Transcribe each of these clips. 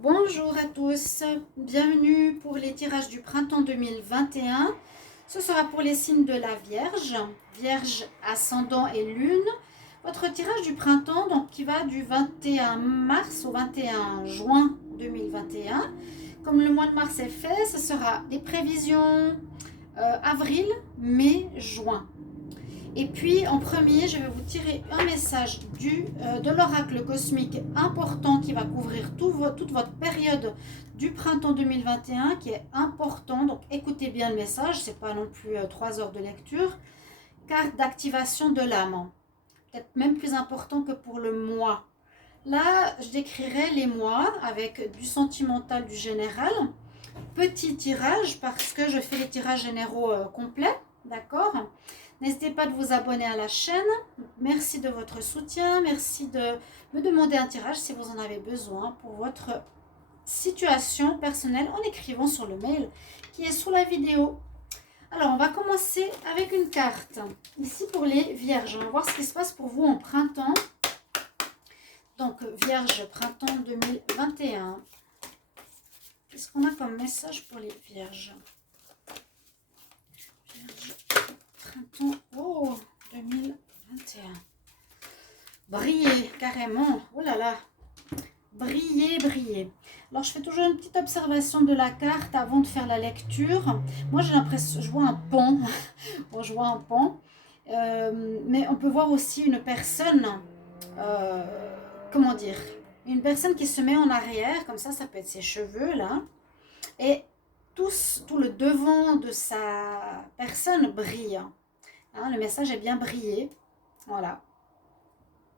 Bonjour à tous, bienvenue pour les tirages du printemps 2021. Ce sera pour les signes de la Vierge, Vierge, ascendant et lune. Votre tirage du printemps donc, qui va du 21 mars au 21 juin 2021. Comme le mois de mars est fait, ce sera des prévisions avril, mai, juin. Et puis en premier, je vais vous tirer un message de l'oracle cosmique important qui va couvrir toute votre période du printemps 2021 qui est important. Donc écoutez bien le message, ce n'est pas non plus 3 heures de lecture. Carte d'activation de l'âme, peut-être même plus important que pour le mois. Là, je décrirai les mois avec du sentimental, du général. Petit tirage parce que je fais les tirages généraux complets, d'accord? N'hésitez pas de vous abonner à la chaîne. Merci de votre soutien. Merci de me demander un tirage si vous en avez besoin pour votre situation personnelle en écrivant sur le mail qui est sous la vidéo. Alors, on va commencer avec une carte. Ici pour les vierges. On va voir ce qui se passe pour vous en printemps. Donc, vierge, printemps 2021. Qu'est-ce qu'on a comme message pour les vierges? Vierge, printemps, oh, 2021. Briller, carrément. Oh là là. Briller, briller. Alors, je fais toujours une petite observation de la carte avant de faire la lecture. Moi, j'ai l'impression, je vois un pont. Bon, je vois un pont. Mais on peut voir aussi une personne, comment dire, une personne qui se met en arrière, comme ça peut être ses cheveux, là. Et tout le devant de sa personne brille. Hein, le message est bien brillé. Voilà.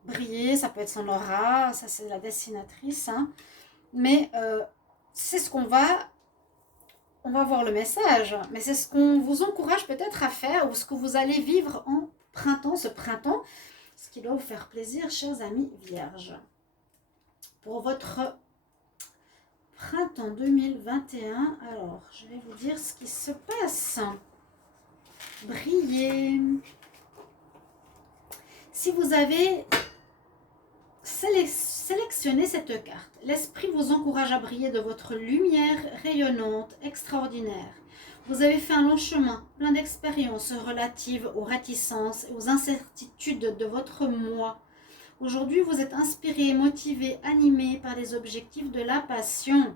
Briller, ça peut être son aura, ça c'est la dessinatrice. Hein. Mais c'est ce qu'on va... On va voir le message, mais c'est ce qu'on vous encourage peut-être à faire ou ce que vous allez vivre en printemps, ce printemps, ce qui doit vous faire plaisir, chers amis vierges. Pour votre printemps 2021, alors je vais vous dire ce qui se passe. Briller. Si vous avez sélectionné cette carte, l'esprit vous encourage à briller de votre lumière rayonnante, extraordinaire. Vous avez fait un long chemin, plein d'expériences relatives aux réticences et aux incertitudes de votre moi. Aujourd'hui, vous êtes inspiré, motivé, animé par les objectifs de la passion.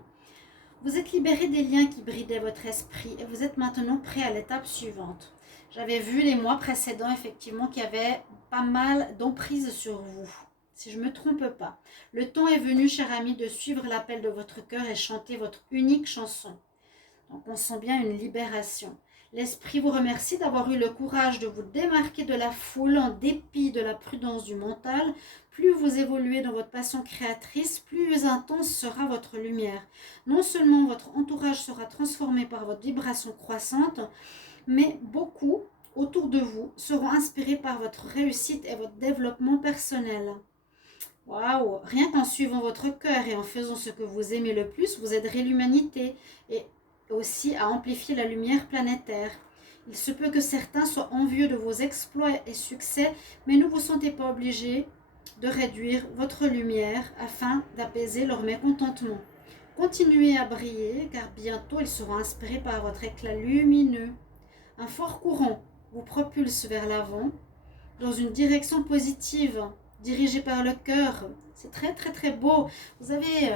Vous êtes libéré des liens qui bridaient votre esprit et vous êtes maintenant prêt à l'étape suivante. J'avais vu les mois précédents, effectivement, qu'il y avait pas mal d'emprise sur vous, si je ne me trompe pas. Le temps est venu, cher ami, de suivre l'appel de votre cœur et chanter votre unique chanson. Donc, on sent bien une libération. L'esprit vous remercie d'avoir eu le courage de vous démarquer de la foule en dépit de la prudence du mental. Plus vous évoluez dans votre passion créatrice, plus intense sera votre lumière. Non seulement votre entourage sera transformé par votre vibration croissante, mais beaucoup autour de vous seront inspirés par votre réussite et votre développement personnel. Waouh! Rien qu'en suivant votre cœur et en faisant ce que vous aimez le plus, vous aiderez l'humanité et aussi à amplifier la lumière planétaire. Il se peut que certains soient envieux de vos exploits et succès, mais ne vous sentez pas obligé de réduire votre lumière afin d'apaiser leur mécontentement. Continuez à briller, car bientôt ils seront inspirés par votre éclat lumineux. Un fort courant vous propulse vers l'avant, dans une direction positive, dirigée par le cœur. C'est très très très beau. Vous avez,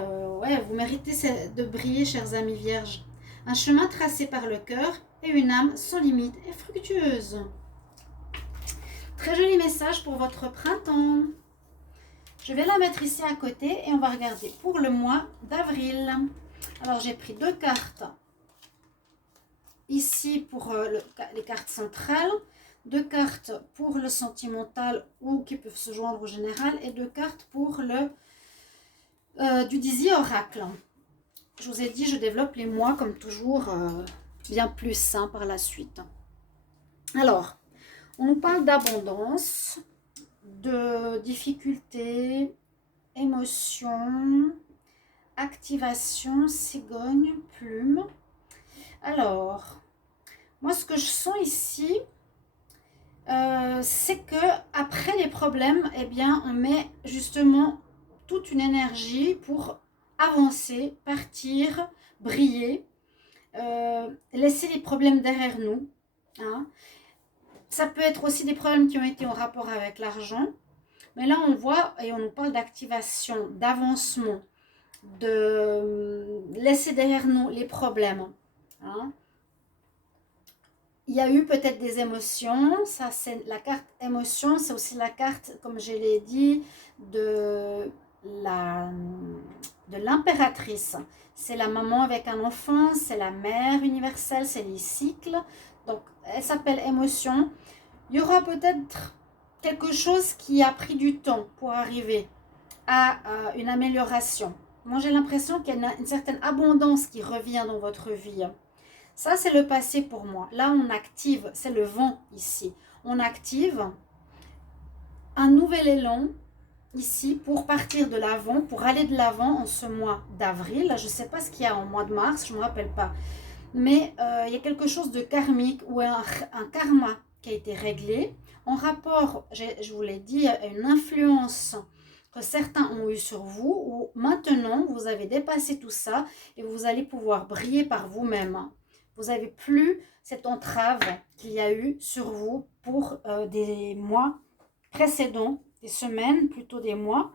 vous méritez de briller, chers amis vierges. Un chemin tracé par le cœur et une âme sans limite et fructueuse. Très joli message pour votre printemps. Je vais la mettre ici à côté et on va regarder pour le mois d'avril. Alors j'ai pris 2 cartes ici pour les cartes centrales, 2 cartes pour le sentimental ou qui peuvent se joindre au général et 2 cartes pour le du Dizzy Oracle. Je vous ai dit, je développe les mois comme toujours bien plus par la suite. Alors, on nous parle d'abondance, de difficultés, émotions, activation, cigogne, plume. Alors, moi ce que je sens ici, c'est que après les problèmes, eh bien, on met justement toute une énergie pour avancer, partir, briller, laisser les problèmes derrière nous. Hein. Ça peut être aussi des problèmes qui ont été en rapport avec l'argent. Mais là, on voit et on nous parle d'activation, d'avancement, de laisser derrière nous les problèmes. Hein. Il y a eu peut-être des émotions, ça c'est la carte émotion, c'est aussi la carte, comme je l'ai dit, de l'impératrice. C'est la maman avec un enfant, c'est la mère universelle, c'est les cycles. Donc, elle s'appelle émotion. Il y aura peut-être quelque chose qui a pris du temps pour arriver à une amélioration. Moi, j'ai l'impression qu'il y a une certaine abondance qui revient dans votre vie. Ça, c'est le passé pour moi. Là, on active, c'est le vent ici. On active un nouvel élan ici pour partir de l'avant, pour aller de l'avant en ce mois d'avril. Je ne sais pas ce qu'il y a en mois de mars, je ne me rappelle pas. Mais il y a quelque chose de karmique ou un karma qui a été réglé en rapport, je vous l'ai dit, à une influence que certains ont eu sur vous, où maintenant vous avez dépassé tout ça et vous allez pouvoir briller par vous-même. Vous n'avez plus cette entrave qu'il y a eu sur vous pour des mois précédents, des semaines, plutôt des mois.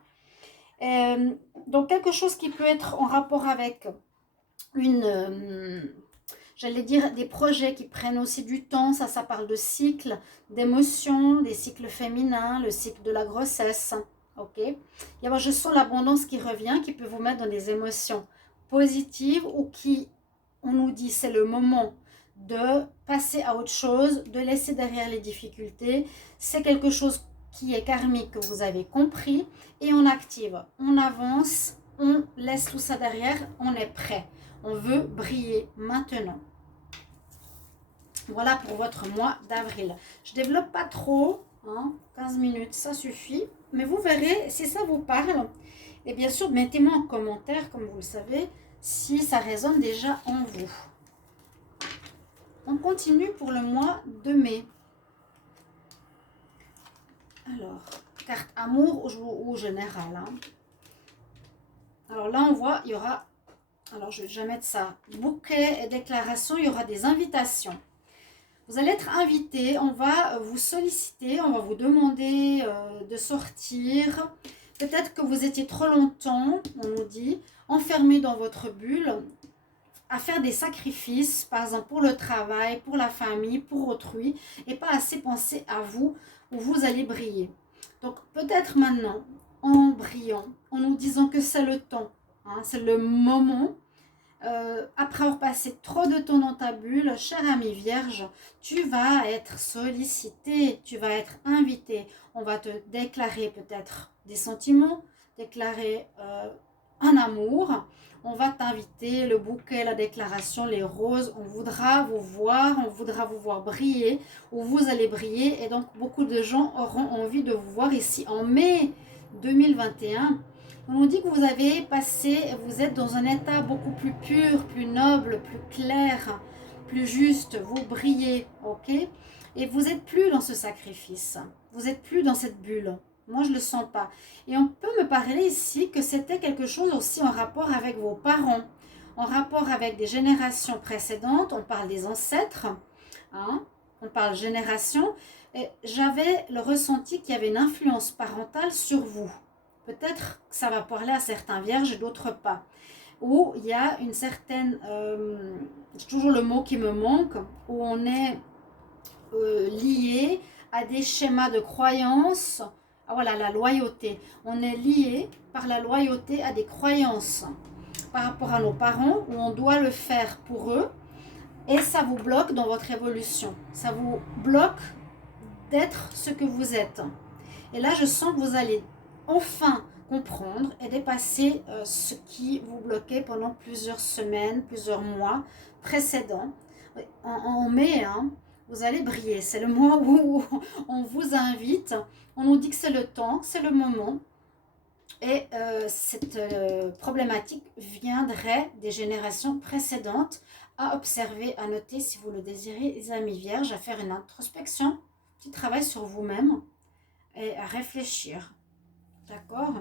Donc quelque chose qui peut être en rapport avec j'allais dire des projets qui prennent aussi du temps, ça parle de cycles, d'émotions, des cycles féminins, le cycle de la grossesse. Ok. Et alors je sens l'abondance qui revient, qui peut vous mettre dans des émotions positives ou qui, on nous dit, c'est le moment de passer à autre chose, de laisser derrière les difficultés. C'est quelque chose qui est karmique, que vous avez compris, et on active, on avance, on laisse tout ça derrière, on est prêt. On veut briller maintenant. Voilà pour votre mois d'avril. Je ne développe pas trop, hein, 15 minutes, ça suffit. Mais vous verrez, si ça vous parle, et bien sûr, mettez-moi en commentaire, comme vous le savez, si ça résonne déjà en vous. On continue pour le mois de mai. Alors, carte amour ou général. Hein. Alors là, on voit, il y aura, alors je vais mettre ça, bouquet et déclaration, il y aura des invitations. Vous allez être invité, on va vous solliciter, on va vous demander de sortir. Peut-être que vous étiez trop longtemps, on nous dit, enfermé dans votre bulle, à faire des sacrifices, par exemple pour le travail, pour la famille, pour autrui, et pas assez penser à vous, où vous allez briller. Donc peut-être maintenant, en brillant, en nous disant que c'est le temps, hein, c'est le moment, après avoir passé trop de temps dans ta bulle, cher ami vierge, tu vas être sollicité, tu vas être invité. On va te déclarer peut-être des sentiments, déclarer un amour. On va t'inviter, le bouquet, la déclaration, les roses. On voudra vous voir briller, ou vous allez briller. Et donc, beaucoup de gens auront envie de vous voir ici en mai 2021. On nous dit que vous avez passé, vous êtes dans un état beaucoup plus pur, plus noble, plus clair, plus juste. Vous brillez, ok? Et vous n'êtes plus dans ce sacrifice. Vous n'êtes plus dans cette bulle. Moi, je ne le sens pas. Et on peut me parler ici que c'était quelque chose aussi en rapport avec vos parents, en rapport avec des générations précédentes. On parle des ancêtres, hein? On parle génération. Et j'avais le ressenti qu'il y avait une influence parentale sur vous. Peut-être que ça va parler à certains vierges et d'autres pas. Où il y a une certaine, c'est toujours le mot qui me manque, où on est lié à des schémas de croyances. Ah, voilà, la loyauté. On est lié par la loyauté à des croyances par rapport à nos parents, où on doit le faire pour eux. Et ça vous bloque dans votre évolution. Ça vous bloque d'être ce que vous êtes. Et là, je sens que vous allez enfin comprendre et dépasser ce qui vous bloquait pendant plusieurs semaines, plusieurs mois précédents. En mai, hein, vous allez briller. C'est le mois où on vous invite. On nous dit que c'est le temps, c'est le moment. Et cette problématique viendrait des générations précédentes. À observer, à noter si vous le désirez, les amis vierges, à faire une introspection, petit travail sur vous-même et à réfléchir. D'accord?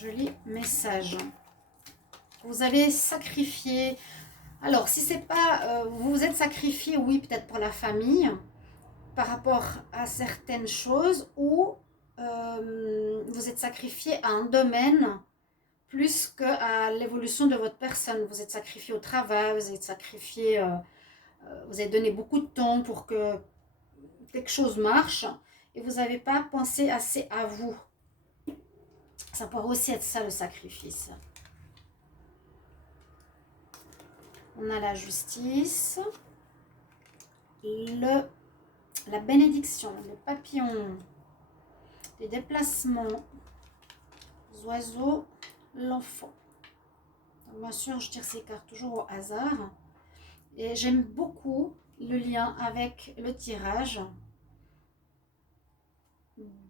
joli message. Vous avez sacrifié. Alors, si c'est pas... vous vous êtes sacrifié, oui, peut-être pour la famille, par rapport à certaines choses, ou vous êtes sacrifié à un domaine plus qu'à l'évolution de votre personne. Vous êtes sacrifié au travail, vous êtes sacrifié... vous avez donné beaucoup de temps pour que quelque chose marche et vous n'avez pas pensé assez à vous. Ça pourrait aussi être ça le sacrifice. On a la justice, la bénédiction, le papillon, les déplacements, les oiseaux, l'enfant. Bien sûr, je tire ces cartes toujours au hasard. Et j'aime beaucoup le lien avec le tirage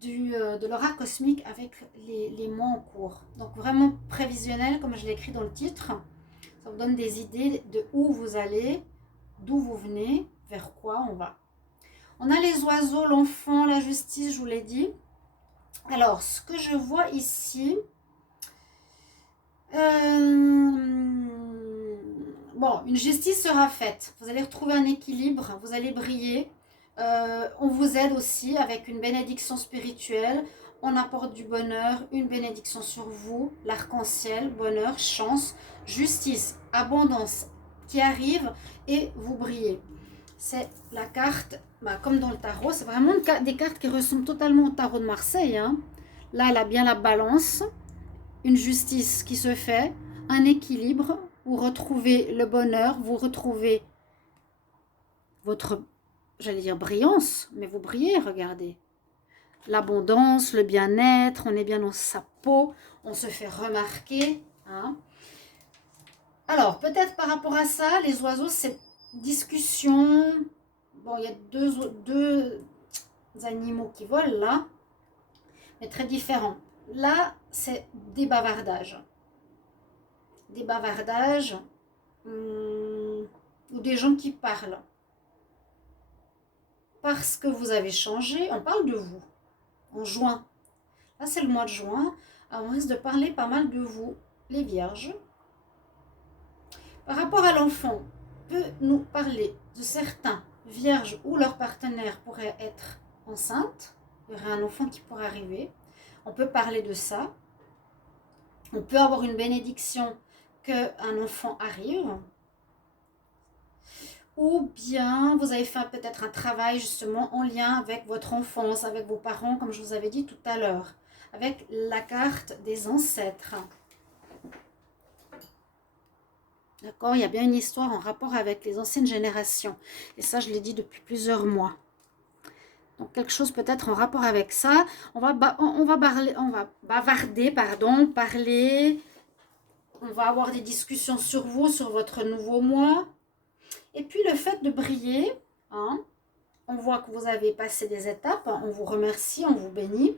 de l'aura cosmique avec les mois en cours. Donc vraiment prévisionnel, comme je l'ai écrit dans le titre. Ça vous donne des idées de où vous allez, d'où vous venez, vers quoi on va. On a les oiseaux, l'enfant, la justice, je vous l'ai dit. Alors, ce que je vois ici... bon, une justice sera faite. Vous allez retrouver un équilibre, vous allez briller. On vous aide aussi avec une bénédiction spirituelle. On apporte du bonheur, une bénédiction sur vous, l'arc-en-ciel, bonheur, chance, justice, abondance qui arrive et vous brillez. C'est la carte, comme dans le tarot, c'est vraiment des cartes qui ressemblent totalement au tarot de Marseille. Hein. Là, elle a bien la balance, une justice qui se fait, un équilibre, vous retrouvez le bonheur, vous retrouvez votre, j'allais dire brillance, mais vous brillez, regardez. L'abondance, le bien-être, on est bien dans sa peau, on se fait remarquer. Hein. Alors, peut-être par rapport à ça, les oiseaux, c'est discussion. Bon, il y a deux animaux qui volent là, mais très différents. Là, c'est des bavardages. Des bavardages ou des gens qui parlent. Parce que vous avez changé, on parle de vous. En juin. Là, c'est le mois de juin. Alors, on risque de parler pas mal de vous, les vierges. Par rapport à l'enfant, peut nous parler de certains vierges où leur partenaire pourrait être enceinte. Il y aurait un enfant qui pourrait arriver. On peut parler de ça. On peut avoir une bénédiction qu'un enfant arrive. Ou bien vous avez fait peut-être un travail justement en lien avec votre enfance, avec vos parents, comme je vous avais dit tout à l'heure, avec la carte des ancêtres. D'accord, il y a bien une histoire en rapport avec les anciennes générations. Et ça, je l'ai dit depuis plusieurs mois. Donc, quelque chose peut-être en rapport avec ça. On va bavarder, parler. On va avoir des discussions sur vous, sur votre nouveau mois. Et puis, le fait de briller, hein, on voit que vous avez passé des étapes. On vous remercie, on vous bénit.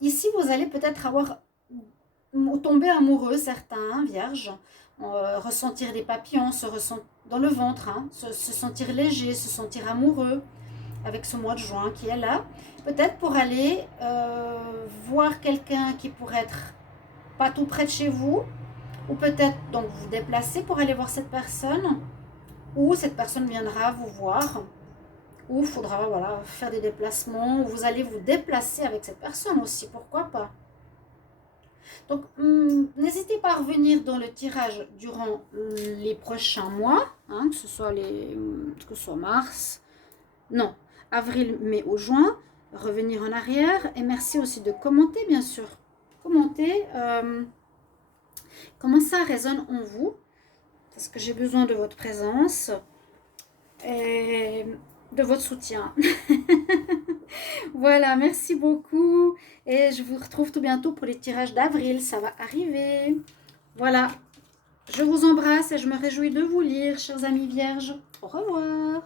Ici, vous allez peut-être tomber amoureux, certains vierges. Ressentir des papillons, se ressentir dans le ventre, hein, se sentir léger, se sentir amoureux avec ce mois de juin qui est là. Peut-être pour aller voir quelqu'un qui pourrait être pas tout près de chez vous, ou peut-être donc vous déplacer pour aller voir cette personne, ou cette personne viendra vous voir, ou il faudra voilà, faire des déplacements, ou vous allez vous déplacer avec cette personne aussi, pourquoi pas. Donc, n'hésitez pas à revenir dans le tirage durant les prochains mois, hein, que ce soit mars, non, avril, mai ou juin, revenir en arrière. Et merci aussi de commenter, bien sûr. Commentez comment ça résonne en vous, parce que j'ai besoin de votre présence et de votre soutien. Voilà, merci beaucoup et je vous retrouve tout bientôt pour les tirages d'avril, ça va arriver. Voilà, je vous embrasse et je me réjouis de vous lire, chers amis vierges. Au revoir.